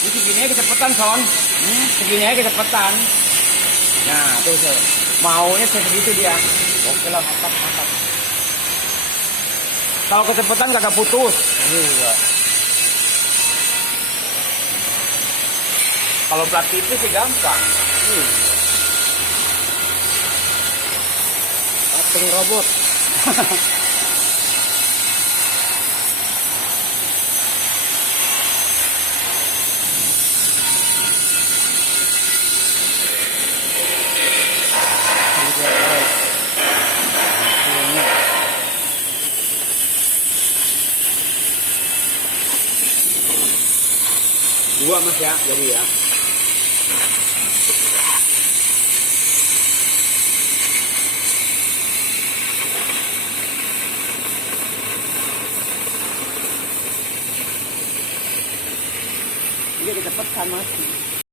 Ini segini aja kecepatan Son. Segini aja kecepatan. Nah tuh maunya segitu dia. Oke lah, mantap mantap. Kalau kecepatan kagak putus. Iya. Kalau plat tipis sih gampang. Patung robot. Dua mas ya, jadi ya. Ini kecepatan mas.